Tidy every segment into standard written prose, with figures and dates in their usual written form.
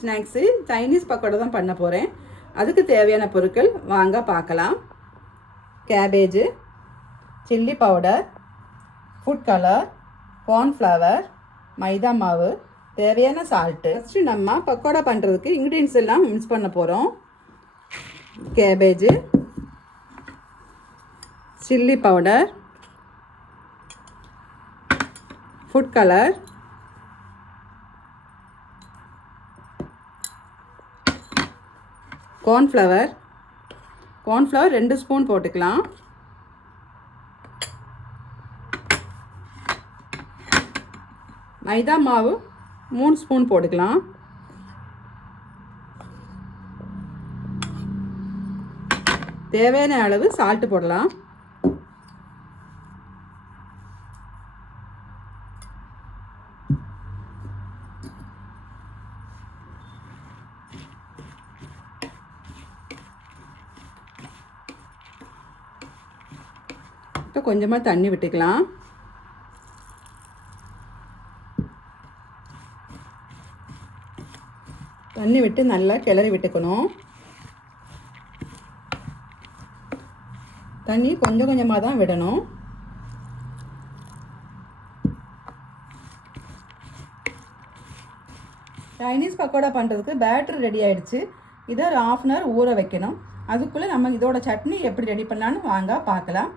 Snacks Chinese pakoda தான் பண்ண போகிறேன். அதுக்கு தேவையான பொருட்கள் வாங்க பார்க்கலாம். Cabbage, chilli powder, food colour, cornflour, maida மாவு, தேவையான சால்ட்டு. ஃபஸ்ட்டு நம்ம பக்கோடா பண்ணுறதுக்கு இன்க்ரீடியன்ஸ் எல்லாம் மிக்ஸ் பண்ண போகிறோம். Cabbage, chilli powder, food colour, cornflour 2 spoon போட்டுக்கலாம். மைதா மாவு 3 ஸ்பூன் போட்டுக்கலாம். தேவையான அளவு சால்ட்டு போடலாம். இப்போ கொஞ்சமாக தண்ணி விட்டுக்கலாம். தண்ணி விட்டு நல்லா கிளறி விட்டுக்கணும். தண்ணி கொஞ்சம் கொஞ்சமாக தான் விடணும். சைனீஸ் பக்கோடா பண்ணுறதுக்கு பேட்டர் ரெடி ஆகிடுச்சு. இதை ஒரு 1/2 அன் ஹவர் ஊற வைக்கணும். அதுக்குள்ளே நம்ம இதோட சட்னி எப்படி ரெடி பண்ணலான்னு வாங்க பார்க்கலாம்.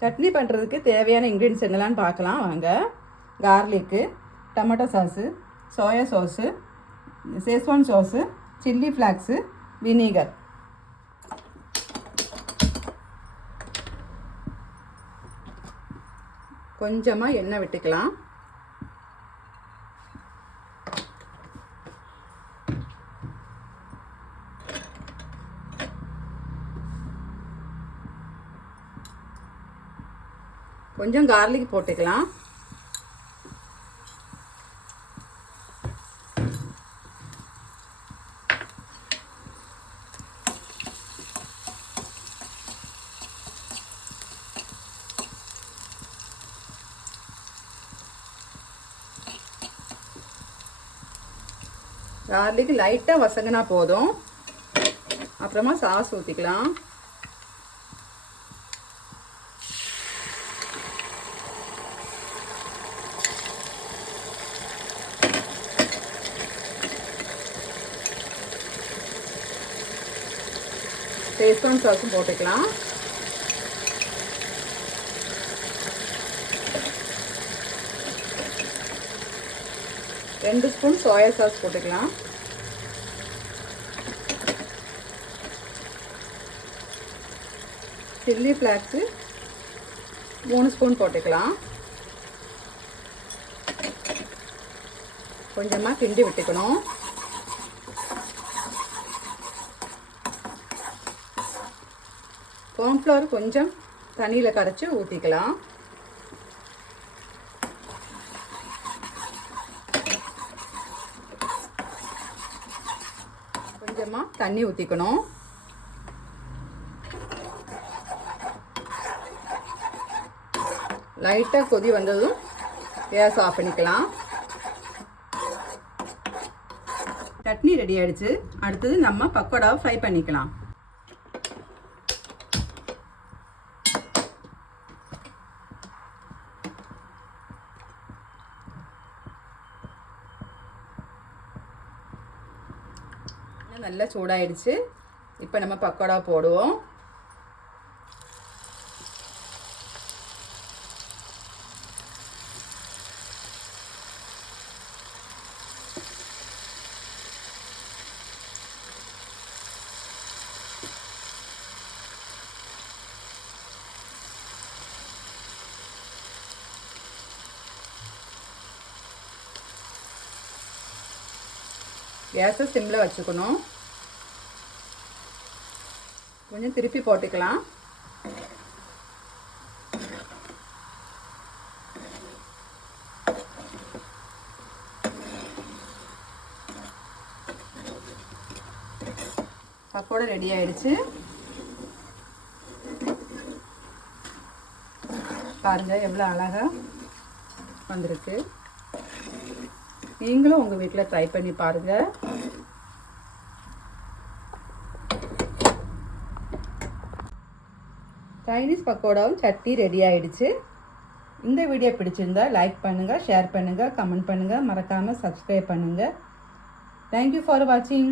சட்னி பண்ணுறதுக்கு தேவையான இன்க்ரீடியன்ஸ் என்னெல்லாம் பார்க்கலாம் வாங்க. Garlic, tomato sauce, soya sauce, schezwan sauce, chilli flakes, vinegar. கொஞ்சமாக எண்ணெய் விட்டுக்கலாம். கொஞ்சம் கார்லிக் போட்டுக்கலாம். கார்லிக் லைட்டாக வசங்கினா போதும். அப்புறமா சாஸ் ஊற்றிக்கலாம். சேஸ்வான் சாஸும் போட்டுக்கலாம். ரெண்டு ஸ்பூன் சோயா சாஸ் போட்டுக்கலாம். சில்லி ஃப்ளாக்ஸு 3 ஸ்பூன் போட்டுக்கலாம். கொஞ்சமாக கிண்டி விட்டுக்கணும். கார்ன்ஃப்ளவர் கொஞ்சம் தண்ணியில் கரைச்சி ஊற்றிக்கலாம். கொஞ்சமாக தண்ணி ஊற்றிக்கணும். லைட்டாக கொதி வந்ததும் கேஸ் ஆஃப் பண்ணிக்கலாம். சட்னி ரெடி ஆகிடுச்சு. அடுத்தது நம்ம பக்கோடாவை ஃப்ரை பண்ணிக்கலாம். நல்லா சூடாயிடுச்சு. இப்போ நம்ம பக்கோடா போடுவோம். கேஸை சிம்மில் வச்சுக்கணும். கொஞ்சம் திருப்பி போட்டுக்கலாம். பக்கோடா ரெடி ஆயிடுச்சு. பாருங்க எவ்வளோ அழகா வந்திருக்கு. நீங்களும் உங்கள் வீட்டில் ட்ரை பண்ணி பாருங்கள். சைனீஸ் பக்கோடாவும் சட்னி ரெடி ஆகிடுச்சு. இந்த வீடியோ பிடிச்சிருந்தா லைக் பண்ணுங்கள், ஷேர் பண்ணுங்கள், கமெண்ட் பண்ணுங்கள், மறக்காமல் சப்ஸ்கிரைப் பண்ணுங்கள். தேங்க்யூ ஃபார் வாட்சிங்.